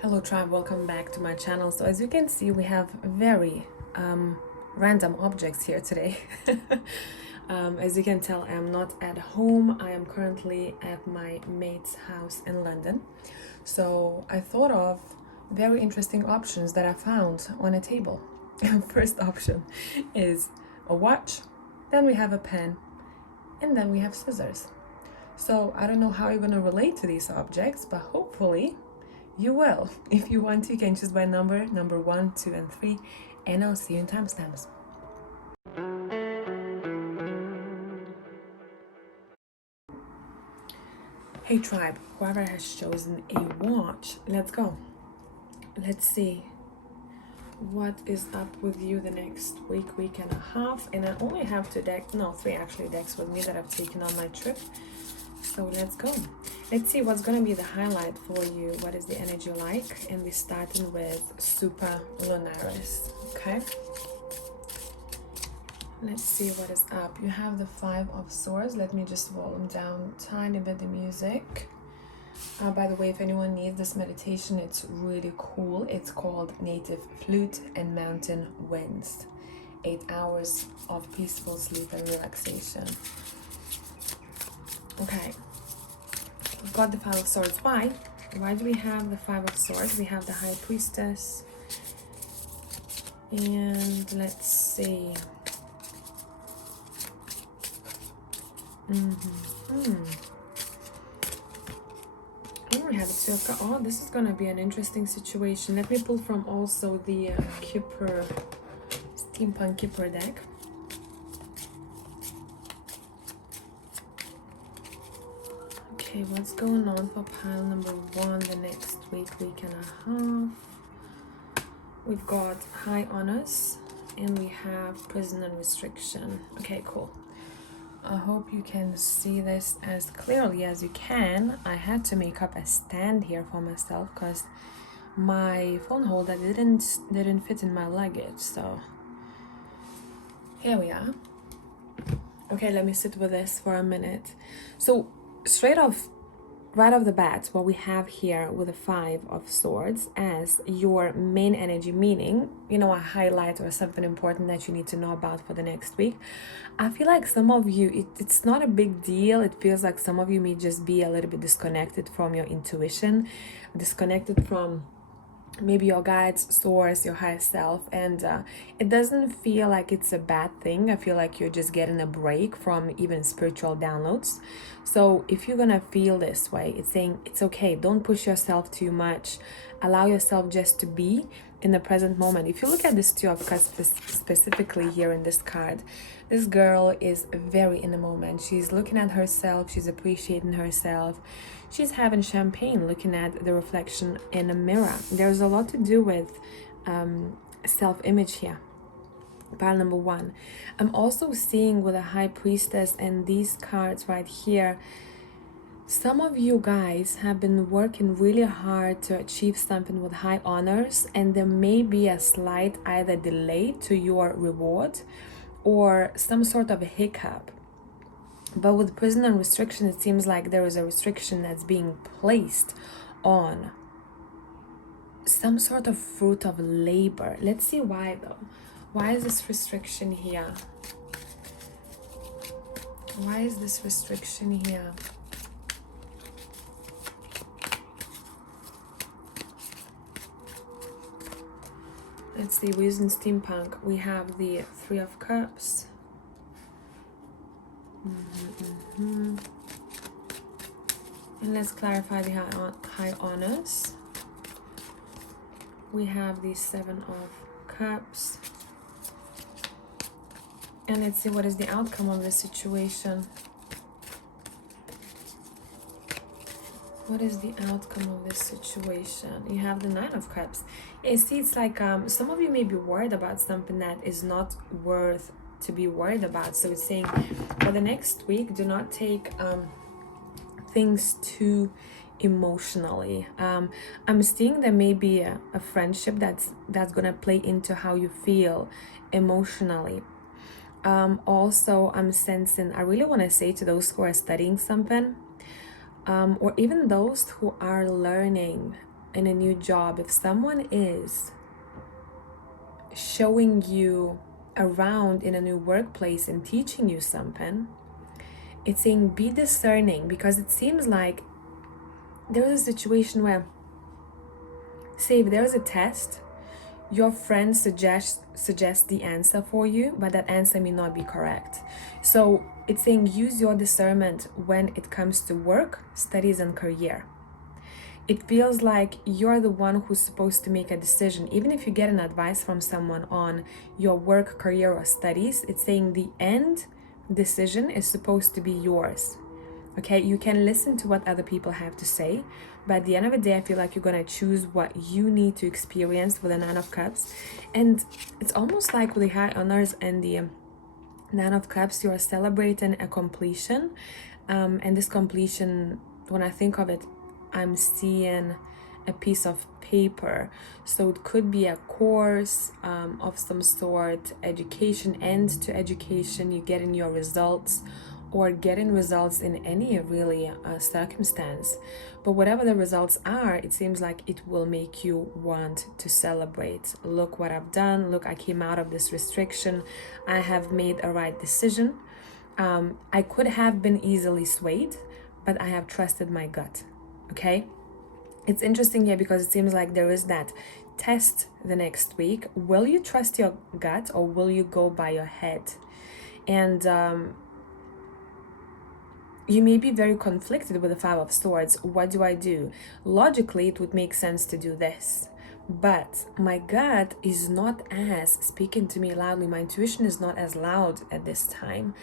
Hello tribe, welcome back to my channel. So as you can see, we have very random objects here today. As you can tell, I'm not at home. I am currently at my mate's house in London. So I thought of very interesting options that I found on a table. First option is a watch, then we have a pen, and then we have scissors. So I don't know how you're going to relate to these objects, but hopefully you will. If you want to, you can choose by number 1, 2, and 3, and I'll see you in timestamps. Hey tribe, whoever has chosen a watch, let's go. Let's see what is up with you the next week and a half. And I only have 3 actually decks with me that I've taken on my trip. So let's go. Let's see what's gonna be the highlight for you. What is the energy like? And we're starting with Super Lunaris. Okay. Let's see what is up. You have the 5 of Swords. Let me just volume down tiny bit the music. By the way, if anyone needs this meditation, it's really cool. It's called Native Flute and Mountain Winds. 8 hours of peaceful sleep and relaxation. Okay, we've got the 5 of Swords. Why? Why do we have the 5 of Swords? We have the High Priestess. And let's see. And we have a 2 of Cups. Oh, this is going to be an interesting situation. Let me pull from also the Kipper, Steampunk Kipper deck. Okay, what's going on for pile number 1 the next week and a half? We've got High Honors and we have Prison and Restriction. Okay, cool. I hope you can see this as clearly as you can. I had to make up a stand here for myself because my phone holder didn't fit in my luggage. So here we are. Okay, let me sit with this for a minute. So right off the bat, what we have here with the 5 of Swords as your main energy, meaning, a highlight or something important that you need to know about for the next week. I feel like some of you, it's not a big deal. It feels like some of you may just be a little bit disconnected from your intuition, disconnected from maybe your guides, source, your higher self, and it doesn't feel like it's a bad thing. I feel like you're just getting a break from even spiritual downloads. So if you're gonna feel this way, it's saying it's okay. Don't push yourself too much. Allow yourself just to be in the present moment. If you look at this 2 of Cups specifically here in this card, this girl is very in the moment. She's looking at herself, she's appreciating herself, she's having champagne, looking at the reflection in a mirror. There's a lot to do with self-image here. Pile number 1. I'm also seeing with a High Priestess and these cards right here, some of you guys have been working really hard to achieve something with high honors, and there may be a slight either delay to your reward or some sort of a hiccup. But with Prison and Restriction, it seems like there is a restriction that's being placed on some sort of fruit of labor. Let's see why though. Why is this restriction here? Why is this restriction here? Let's see, we're using Steampunk. We have the 3 of Cups. And let's clarify the high honors. We have the 7 of Cups. And let's see what is the outcome of this situation. What is the outcome of this situation? You have the 9 of Cups. You see, it's like some of you may be worried about something that is not worth to be worried about. So it's saying for the next week, do not take things too emotionally. I'm seeing there may be a friendship that's gonna play into how you feel emotionally. Also, I'm sensing, I really want to say to those who are studying something, or even those who are learning in a new job, if someone is showing you around in a new workplace and teaching you something, it's saying be discerning, because it seems like there is a situation where, say if there is a test, your friend suggests the answer for you, but that answer may not be correct. So it's saying use your discernment when it comes to work, studies, and career. It feels like you're the one who's supposed to make a decision. Even if you get an advice from someone on your work, career, or studies, it's saying the end decision is supposed to be yours. Okay, you can listen to what other people have to say, but at the end of the day, I feel like you're gonna choose what you need to experience with the Nine of Cups. And it's almost like with the High Honors and the Nine of Cups, you are celebrating a completion. And this completion, when I think of it, I'm seeing a piece of paper. So it could be a course of some sort, education, end to education, you getting your results, or getting results in any really circumstance. But whatever the results are, it seems like it will make you want to celebrate. Look what I've done. Look, I came out of this restriction. I have made a right decision. I could have been easily swayed, but I have trusted my gut. Okay? It's interesting here because it seems like there is that test the next week. Will you trust your gut or will you go by your head? And you may be very conflicted with the Five of Swords. What do I do? Logically, it would make sense to do this. But my gut is not as speaking to me loudly. My intuition is not as loud at this time.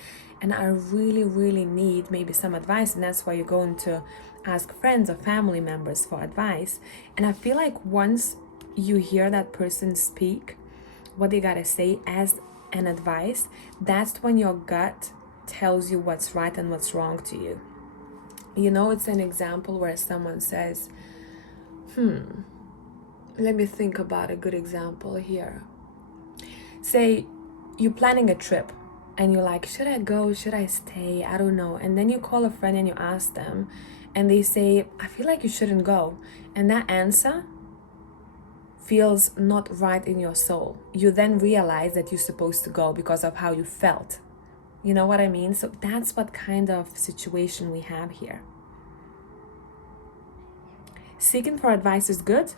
And I really, really need maybe some advice. And that's why you're going to ask friends or family members for advice. And I feel like once you hear that person speak what they gotta say as an advice, that's when your gut tells you what's right and what's wrong to you. You know, it's an example where someone says, let me think about a good example here. Say you're planning a trip and you're like, should I go? Should I stay? I don't know. And then you call a friend and you ask them and they say, I feel like you shouldn't go. And that answer feels not right in your soul. You then realize that you're supposed to go because of how you felt. You know what I mean? So that's what kind of situation we have here. Seeking for advice is good,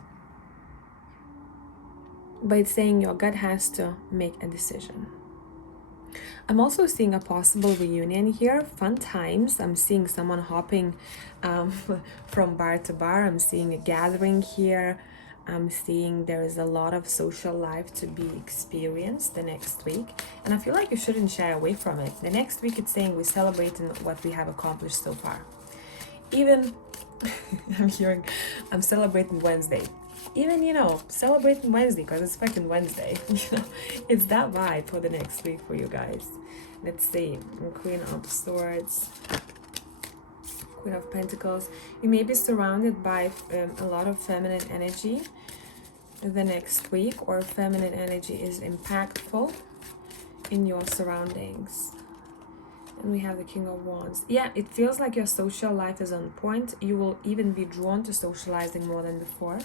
but it's saying your gut has to make a decision. I'm also seeing a possible reunion here, fun times. I'm seeing someone hopping from bar to bar. I'm seeing a gathering here. I'm seeing there is a lot of social life to be experienced the next week. And I feel like you shouldn't shy away from it. The next week it's saying we're celebrating what we have accomplished so far. Even, I'm celebrating Wednesday. Even, celebrating Wednesday because it's fucking Wednesday. It's that vibe for the next week for you guys. Let's see. Queen of Swords. Queen of Pentacles. You may be surrounded by a lot of feminine energy the next week, or feminine energy is impactful in your surroundings. And we have the King of Wands. Yeah, it feels like your social life is on point. You will even be drawn to socializing more than before.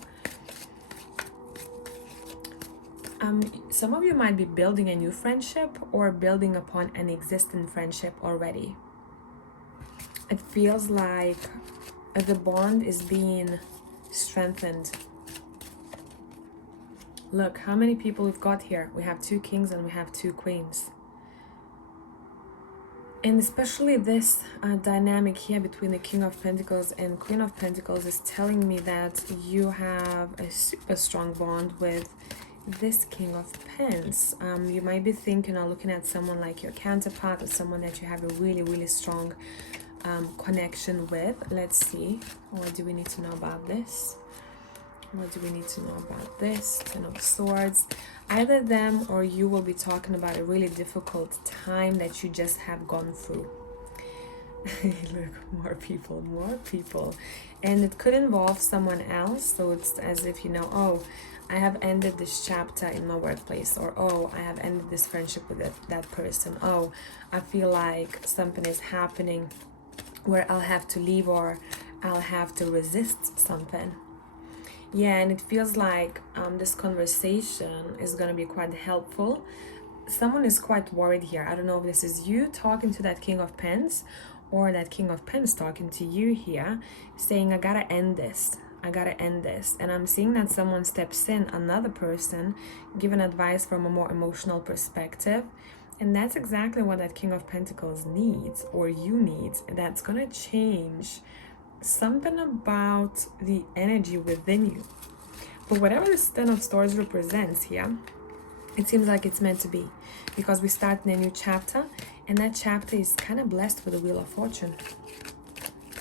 Some of you might be building a new friendship or building upon an existing friendship already. It feels like the bond is being strengthened. Look, how many people we've got here? We have 2 kings and we have 2 queens. And especially this dynamic here between the King of Pentacles and Queen of Pentacles is telling me that you have a super strong bond with this King of Pens. You might be thinking or looking at someone like your counterpart or someone that you have a really, really strong connection with. Let's see. What do we need to know about this? What do we need to know about this? Ten of Swords. Either them or you will be talking about a really difficult time that you just have gone through. Look, more people. And it could involve someone else. So it's as if, oh, I have ended this chapter in my workplace, or oh, I have ended this friendship with that person. Oh, I feel like something is happening where I'll have to leave or I'll have to resist something. Yeah, and it feels like this conversation is going to be quite helpful. Someone is quite worried here. I don't know if this is you talking to that King of Pens or that King of Pens talking to you here, saying, I gotta end this. I gotta end this. And I'm seeing that someone steps in, another person, giving advice from a more emotional perspective. And that's exactly what that King of Pentacles needs, or you need. That's gonna change something about the energy within you. But whatever this Ten of Swords represents here, it seems like it's meant to be, because we start in a new chapter, and that chapter is kind of blessed with the Wheel of Fortune.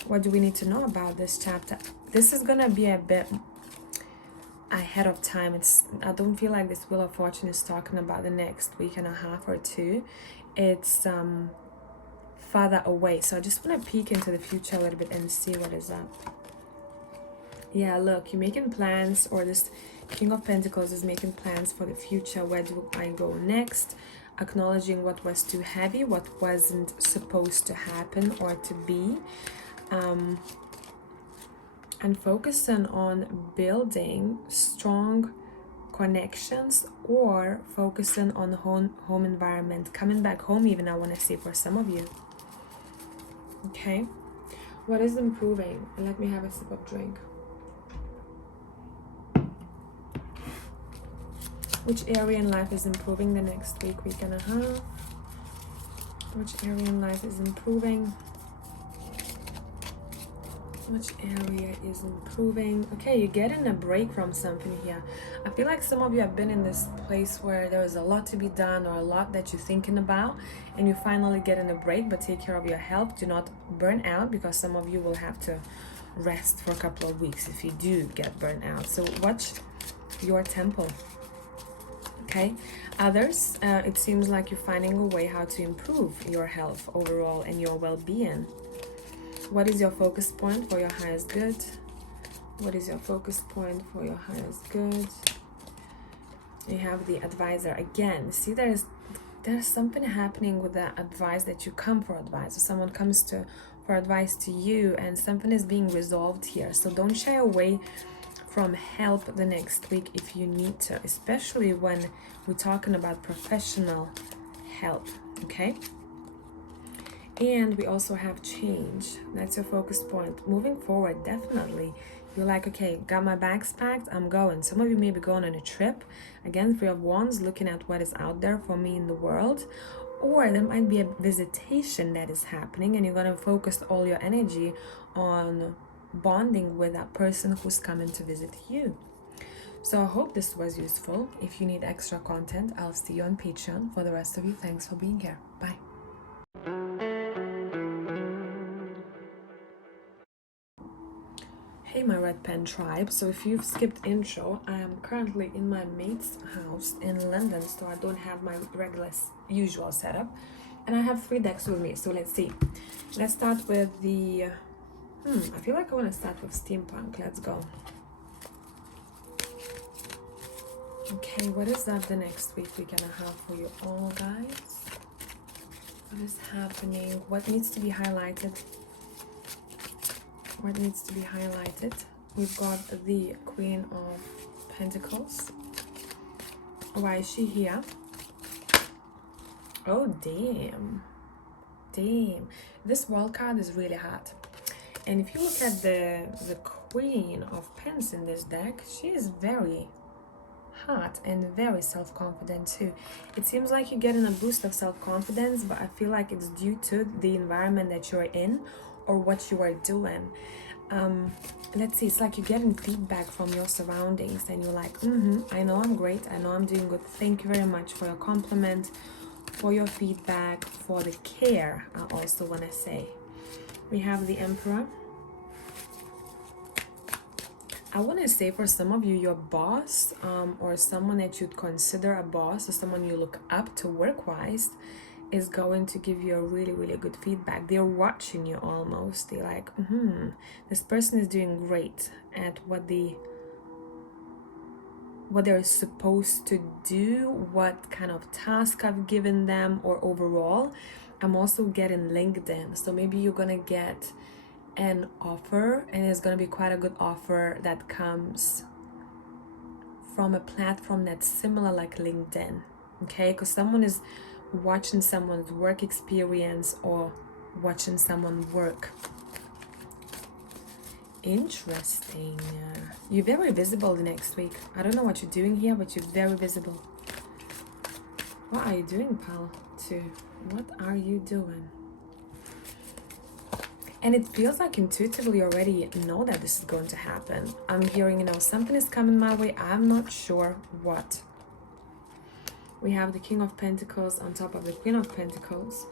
What do we need to know about this chapter? This is gonna be a bit ahead of time. I don't feel like this Wheel of Fortune is talking about the next week and a half or two. It's farther away. So I just want to peek into the future a little bit and see what is up. Yeah, look, you're making plans, or this King of Pentacles is making plans for the future. Where do I go next? Acknowledging what was too heavy, what wasn't supposed to happen or to be. And focusing on building strong connections, or focusing on home environment, coming back home even, I want to say, for some of you. Okay, what is improving? And let me have a sip of drink. Which area in life is improving the next week, week and a half? Which area in life is improving? Which area is improving? Okay, you're getting a break from something here. I feel like some of you have been in this place where there is a lot to be done, or a lot that you're thinking about, and you're finally getting a break. But take care of your health. Do not burn out, because some of you will have to rest for a couple of weeks if you do get burnt out. So watch your tempo. Okay, others, it seems like you're finding a way how to improve your health overall and your well-being. What is your focus point for your highest good? What is your focus point for your highest good? You have the advisor again. See, there's something happening with that advice, that you come for advice, or someone comes for advice to you, and something is being resolved here. So don't shy away from help the next week if you need to, especially when we're talking about professional help. Okay, and we also have change. That's your focus point moving forward. Definitely, you're like, okay, got my bags packed, I'm going. Some of you may be going on a trip. Again, Three of Wands, looking at what is out there for me in the world. Or there might be a visitation that is happening, and you're going to focus all your energy on bonding with that person who's coming to visit you. So I hope this was useful. If you need extra content, I'll see you on Patreon. For the rest of you, thanks for being here. Bye. Hey, my red pen tribe. So if you've skipped intro, I am currently in my mate's house in London, so I don't have my usual setup, and I have 3 decks with me. So let's see. Let's start with the I feel like I want to start with steampunk. Let's go. Okay, what is up the next week, week and a half for you all, guys? What is happening? What needs to be highlighted? What needs to be highlighted? We've got the Queen of Pentacles. Why is she here? Oh, damn. Damn. This World card is really hot. And if you look at the Queen of Pens in this deck, she is very hot and very self-confident too. It seems like you're getting a boost of self-confidence, but I feel like it's due to the environment that you're in or what you are doing. Let's see, it's like you're getting feedback from your surroundings, and you're like, I know I'm great, I know I'm doing good. Thank you very much for your compliment, for your feedback, for the care. I also want to say we have the Emperor. I want to say for some of you, your boss, or someone that you'd consider a boss, or someone you look up to work-wise, is going to give you a really, really good feedback. They're watching you almost. They're like, this person is doing great at what they're supposed to do, what kind of task I've given them, or overall. I'm also getting LinkedIn. So maybe you're gonna get an offer, and it's gonna be quite a good offer that comes from a platform that's similar, like LinkedIn, okay? Because someone is watching someone's work experience or watching someone work. Interesting. You're very visible the next week. I don't know what you're doing here, but you're very visible. What are you doing, pal? What are you doing? And it feels like intuitively you already know that this is going to happen. I'm hearing, you know, something is coming my way. I'm not sure what. We have the King of Pentacles on top of the Queen of Pentacles.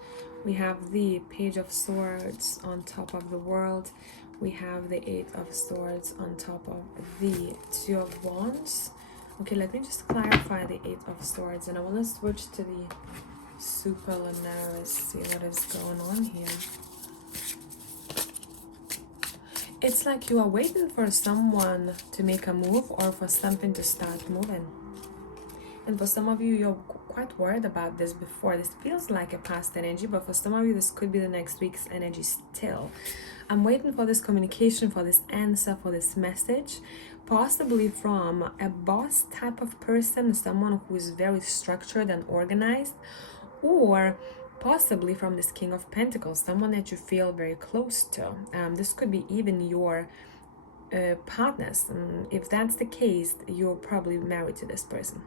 We have the Page of Swords on top of the World. We have the Eight of Swords on top of the Two of Wands. Okay, let me just clarify the Eight of Swords. And I want to switch to the Superlunaris, see what is going on here. It's like you are waiting for someone to make a move or for something to start moving. And for some of you, you're quite worried about this before. This feels like a past energy, but for some of you, this could be the next week's energy still. I'm waiting for this communication, for this answer, for this message, possibly from a boss type of person, someone who is very structured and organized, or possibly from this King of Pentacles, someone that you feel very close to. This could be even your partners. And if that's the case, you're probably married to this person.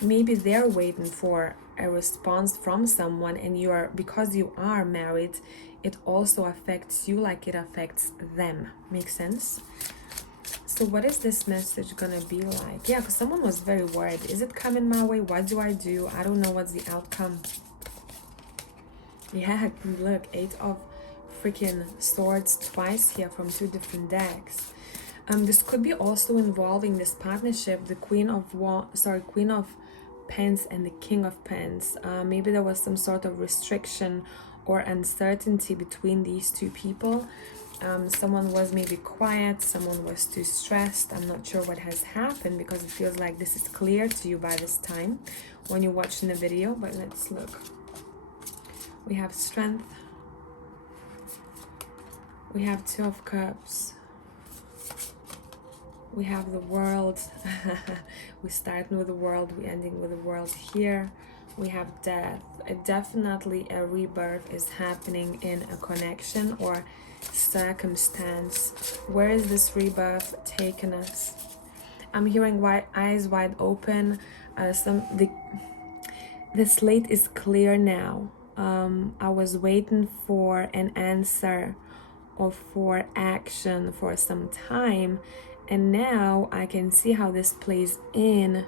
Maybe they're waiting for a response from someone, and because you are married, it also affects you like it affects them. Makes sense? So what is this message gonna be like? Yeah, because someone was very worried. Is it coming my way? What do? I don't know what's the outcome. Yeah, look, Eight of freaking Swords twice here from two different decks. This could be also involving this partnership, the Queen of Pence and the King of Pence. Maybe there was some sort of restriction or uncertainty between these two people. Someone was maybe quiet, someone was too stressed. I'm not sure what has happened because it feels like this is clear to you by this time when you're watching the video, but let's look. We have Strength. We have Two of Cups. We have the World. We're starting with the World, we're ending with the World here. We have Death. Definitely a rebirth is happening in a connection or circumstance. Where is this rebirth taking us? I'm hearing eyes wide open. The slate is clear now. I was waiting for an answer or for action for some time, and now I can see how this plays in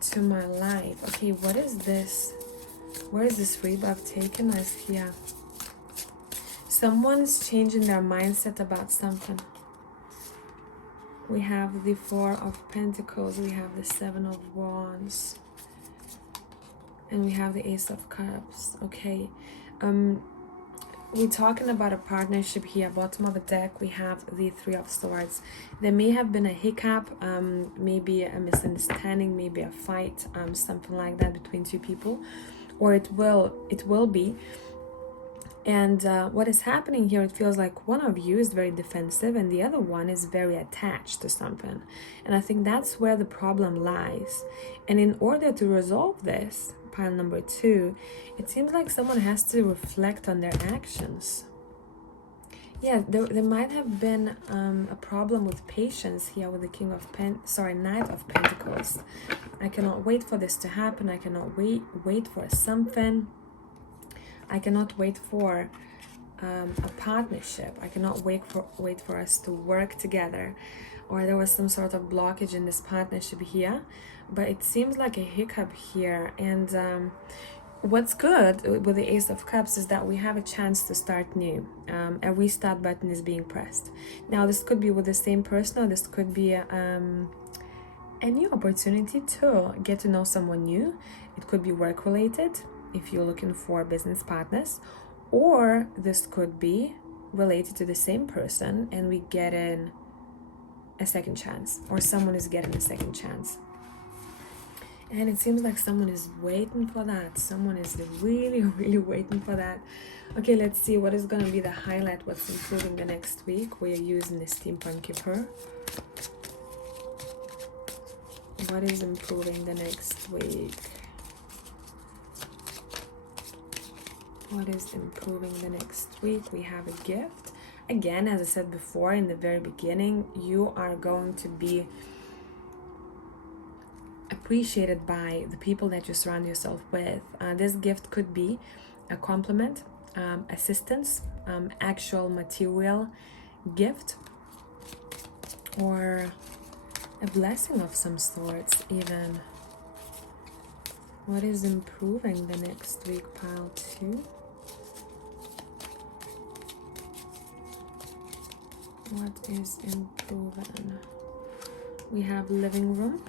to my life. Okay, what is this? Where is this rebirth taking us here? Someone's changing their mindset about something. We have the Four of Pentacles, we have the Seven of Wands, and we have the Ace of Cups. Okay, we're talking about a partnership here. Bottom of the deck, we have the Three of Swords. There may have been a hiccup, maybe a misunderstanding, maybe a fight, something like that between two people, or it will be. And what is happening here, it feels like one of you is very defensive and the other one is very attached to something. And I think that's where the problem lies. And in order to resolve this, pile number 2, it seems like someone has to reflect on their actions. Yeah, there might have been a problem with patience here with the Knight of Pentacles. I cannot wait for this to happen. I cannot wait for something. I cannot wait for a partnership. I cannot wait for us to work together. Or there was some sort of blockage in this partnership here. But it seems like a hiccup here. And what's good with the Ace of Cups is that we have a chance to start new. A restart button is being pressed. Now, this could be with the same person, or this could be a new opportunity to get to know someone new. It could be work-related, if you're looking for business partners, or this could be related to the same person and we get in a second chance, or someone is getting a second chance. And it seems like someone is waiting for that. Someone is really, really waiting for that. Okay, let's see what is going to be the highlight, what's improving the next week. We are using the Steampunk Keeper. What is improving the next week? What is improving the next week? We have a gift. Again, as I said before in the very beginning, you are going to be appreciated by the people that you surround yourself with. This gift could be a compliment, assistance, actual material gift, or a blessing of some sorts even. What is improving the next week, pile 2? What is improving? We have living room.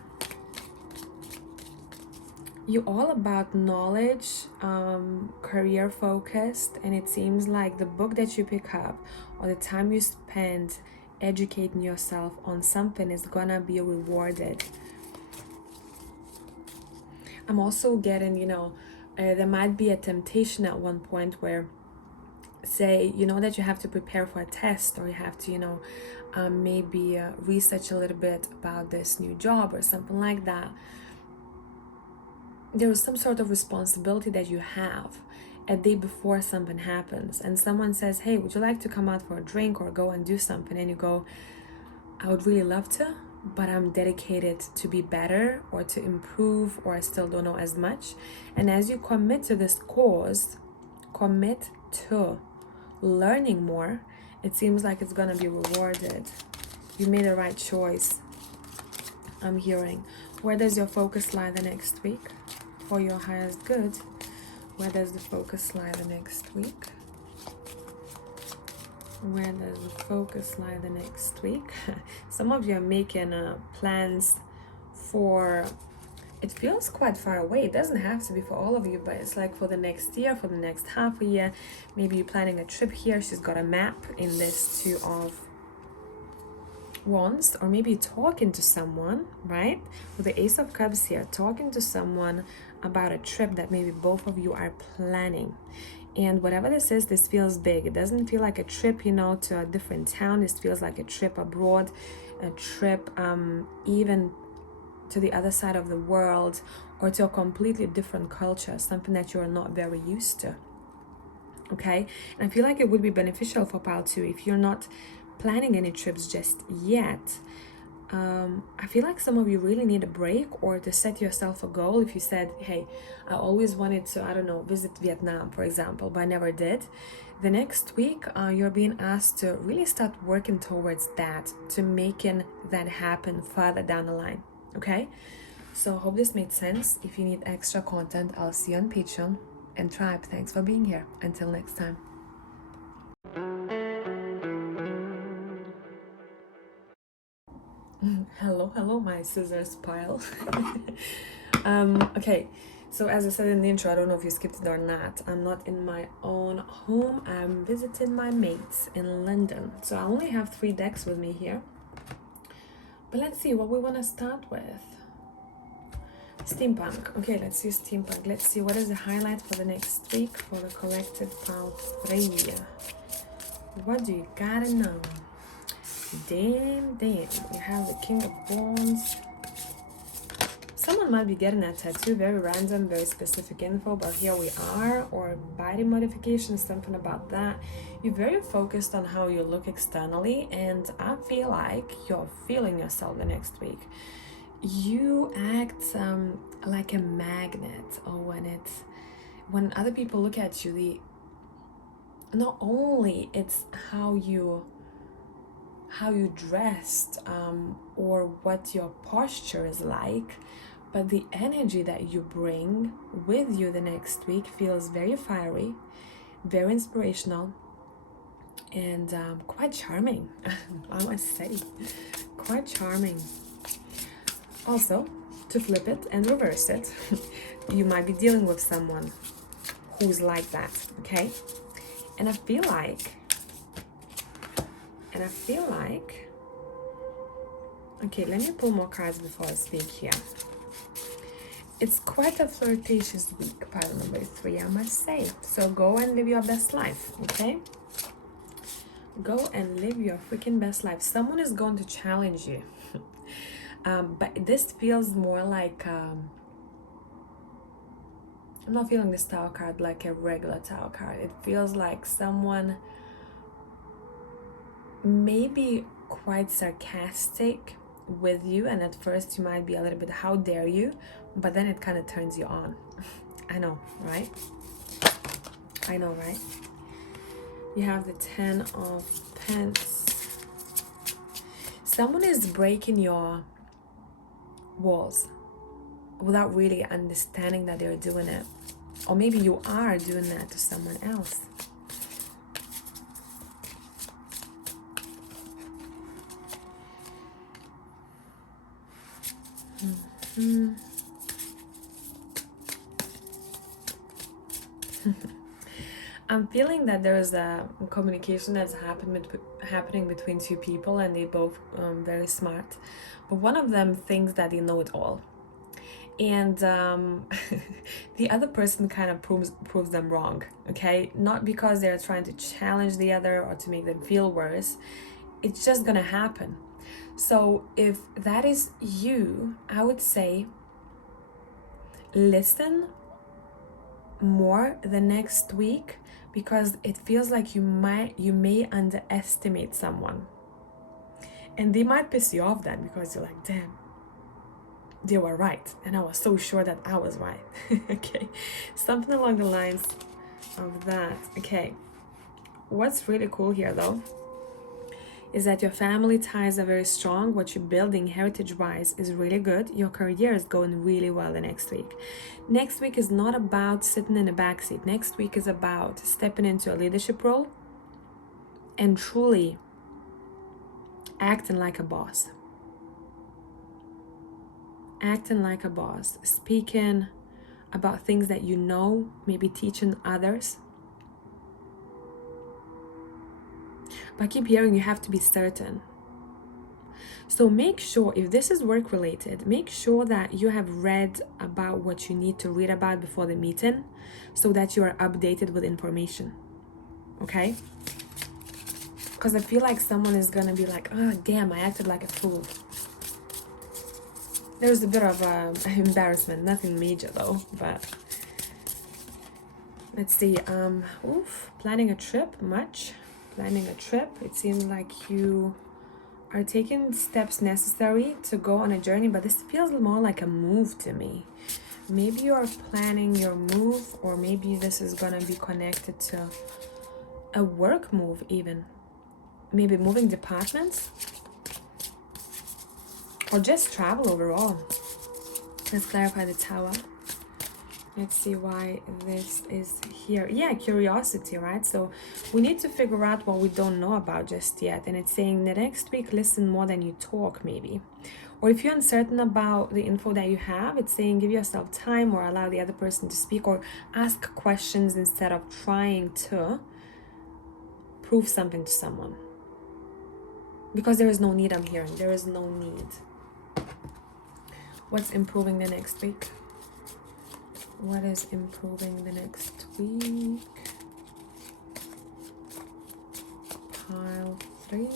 You're all about knowledge, career focused, and it seems like the book that you pick up or the time you spend educating yourself on something is gonna be rewarded. I'm also getting, there might be a temptation at one point where, say, that you have to prepare for a test, or you have to, maybe research a little bit about this new job or something like that. There is some sort of responsibility that you have a day before something happens, and someone says, hey, would you like to come out for a drink or go and do something? And you go, I would really love to, but I'm dedicated to be better or to improve, or I still don't know as much. And as you commit to this cause, commit to learning more, it seems like it's gonna be rewarded. You made the right choice, I'm hearing. Where does your focus lie the next week? For your highest good, where does the focus lie the next week? Where does the focus lie the next week? Some of you are making plans for, it feels quite far away. It doesn't have to be for all of you, but it's like for the next year, for the next half a year. Maybe you're planning a trip here. She's got a map in this 2 of Wands, or maybe talking to someone, right? With the Ace of Cups here, talking to someone about a trip that maybe both of you are planning. And whatever this is, this feels big. It doesn't feel like a trip, to a different town. This feels like a trip abroad, a trip even to the other side of the world, or to a completely different culture, something that you are not very used to. Okay? And I feel like it would be beneficial for pile 2 if you're not planning any trips just yet. I feel like some of you really need a break, or to set yourself a goal. If you said, hey, I always wanted to, visit Vietnam, for example, but I never did. The next week, you're being asked to really start working towards that, to making that happen further down the line, okay? So I hope this made sense. If you need extra content, I'll see you on Patreon. And Tribe, thanks for being here. Until next time. Hello, my scissors pile. Okay, so as I said in the intro, I don't know if you skipped it or not, I'm not in my own home. I'm visiting my mates in London. So I only have 3 decks with me here. But let's see what we want to start with. Steampunk. Okay, let's see steampunk. Let's see what is the highlight for the next week for the collective pile 3. What do you gotta know? Damn. You have the King of Wands. Someone might be getting a tattoo, very random, very specific info, but here we are. Or body modification, something about that. You're very focused on how you look externally, and I feel like you're feeling yourself the next week. You act like a magnet, or when other people look at you, not only it's how you dressed, or what your posture is like, but the energy that you bring with you the next week feels very fiery, very inspirational, and quite charming. I must say, quite charming. Also, to flip it and reverse it, you might be dealing with someone who's like that, okay? And I feel like, okay, let me pull more cards before I speak here. It's quite a flirtatious week, pile number 3, I must say. So go and live your best life, okay? Go and live your freaking best life. Someone is going to challenge you. But this feels more like I'm not feeling this tarot card like a regular tarot card. It feels like someone maybe quite sarcastic with you, and at first you might be a little bit, how dare you, but then it kind of turns you on. I know, right? I know, right? You have the 10 of Pence. Someone is breaking your walls without really understanding that they're doing it. Or maybe you are doing that to someone else. I'm feeling that there is a communication that's happening between two people, and they both very smart. But one of them thinks that they know it all. And the other person kind of proves them wrong, okay? Not because they're trying to challenge the other or to make them feel worse. It's just gonna happen. So if that is you, I would say listen more the next week, because it feels like you may underestimate someone. And they might piss you off then, because you're like, damn, they were right, and I was so sure that I was right. Okay, something along the lines of that. Okay, what's really cool here though is that your family ties are very strong. What you're building heritage wise is really good. Your career is going really well the next week. Next week is not about sitting in the backseat. Next week is about stepping into a leadership role and truly acting like a boss. Acting like a boss, speaking about things that you know, maybe teaching others. But I keep hearing you have to be certain. So make sure, if this is work related, make sure that you have read about what you need to read about before the meeting, so that you are updated with information. Okay? Because I feel like someone is gonna be like, oh damn, I acted like a fool. There's a bit of embarrassment, nothing major though, but let's see. Planning a trip, much? Planning a trip. It seems like you are taking steps necessary to go on a journey, but this feels more like a move to me. Maybe you are planning your move, or maybe this is gonna be connected to a work move even. Maybe moving departments, or just travel overall. Let's clarify the Tower. Let's see why this is here. Yeah, curiosity, right? So we need to figure out what we don't know about just yet. And it's saying the next week, listen more than you talk, maybe. Or if you're uncertain about the info that you have, it's saying give yourself time, or allow the other person to speak, or ask questions instead of trying to prove something to someone. Because there is no need, I'm hearing. There is no need. What's improving the next week? What is improving the next week? Pile 3.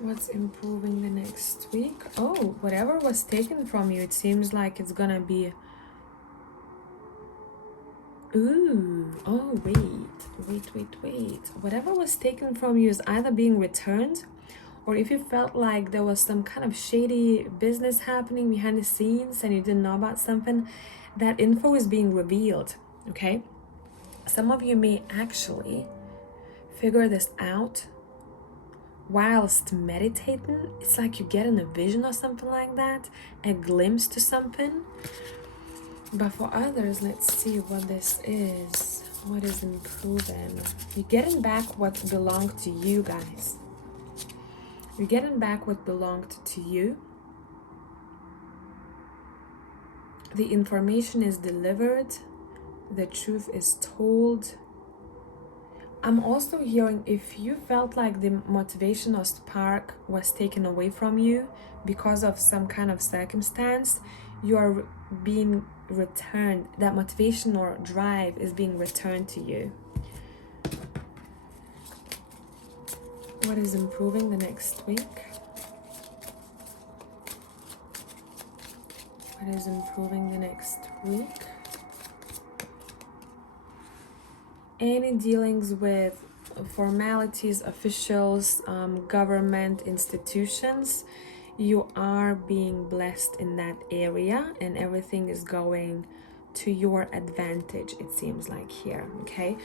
What's improving the next week? Oh, whatever was taken from you, it seems like it's gonna be... Ooh, oh, wait. Whatever was taken from you is either being returned, or if you felt like there was some kind of shady business happening behind the scenes and you didn't know about something, that info is being revealed, okay? Some of you may actually figure this out whilst meditating. It's like you get in a vision or something like that, a glimpse to something. But for others, let's see what this is. What is improving? You're getting back what belonged to you, guys. You're getting back what belonged to you. The information is delivered. The truth is told. I'm also hearing if you felt like the motivation or spark was taken away from you because of some kind of circumstance, you are being returned. That motivation or drive is being returned to you. What is improving the next week? What is improving the next week? Any dealings with formalities, officials, government institutions, you are being blessed in that area, and everything is going to your advantage, it seems like here. Okay,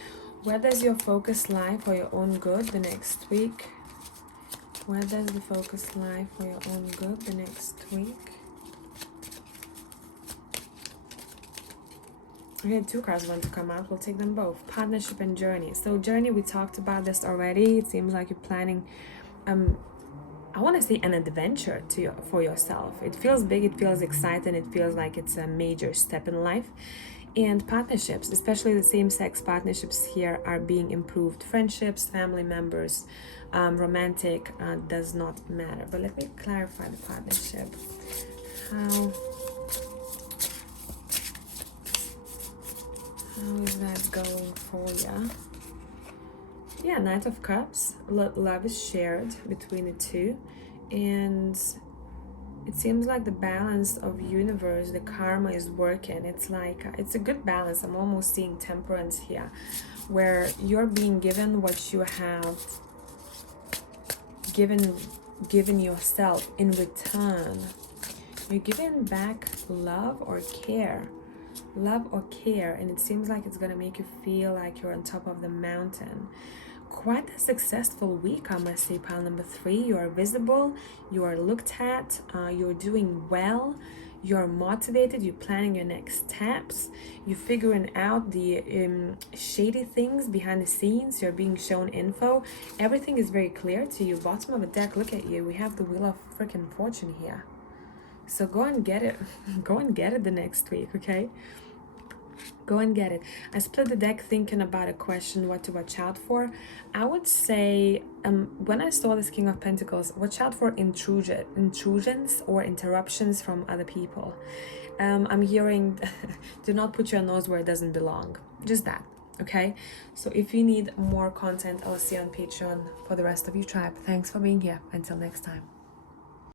where does your focus lie for your own good the next week? Where does the focus lie for your own good the next week? We had two cards want to come out. We'll take them both. Partnership and journey. So journey, we talked about this already. It seems like you're planning, I want to say an adventure for yourself. It feels big. It feels exciting. It feels like it's a major step in life. And partnerships, especially the same-sex partnerships here, are being improved. Friendships, family members, romantic, does not matter. But let me clarify the partnership. How is that going for you? Yeah, Knight of Cups. Love is shared between the two. And it seems like the balance of universe, the karma is working. It's like, it's a good balance. I'm almost seeing temperance here, where you're being given what you have given yourself in return. You're giving back love or care. Love or care, and it seems like it's gonna make you feel like you're on top of the mountain. Quite a successful week, I must say. Pile number 3, you are visible, you are looked at, you're doing well, you're motivated, you're planning your next steps, you're figuring out the shady things behind the scenes, you're being shown info. Everything is very clear to you. Bottom of the deck, look at you, we have the Wheel of freaking Fortune here. So go and get it. Go and get it the next week, okay? Go and get it. I split the deck thinking about a question, what to watch out for. I would say, when I saw this King of Pentacles, watch out for intrusions or interruptions from other people. I'm hearing, do not put your nose where it doesn't belong. Just that, okay? So if you need more content, I'll see you on Patreon. For the rest of you tribe, thanks for being here. Until next time.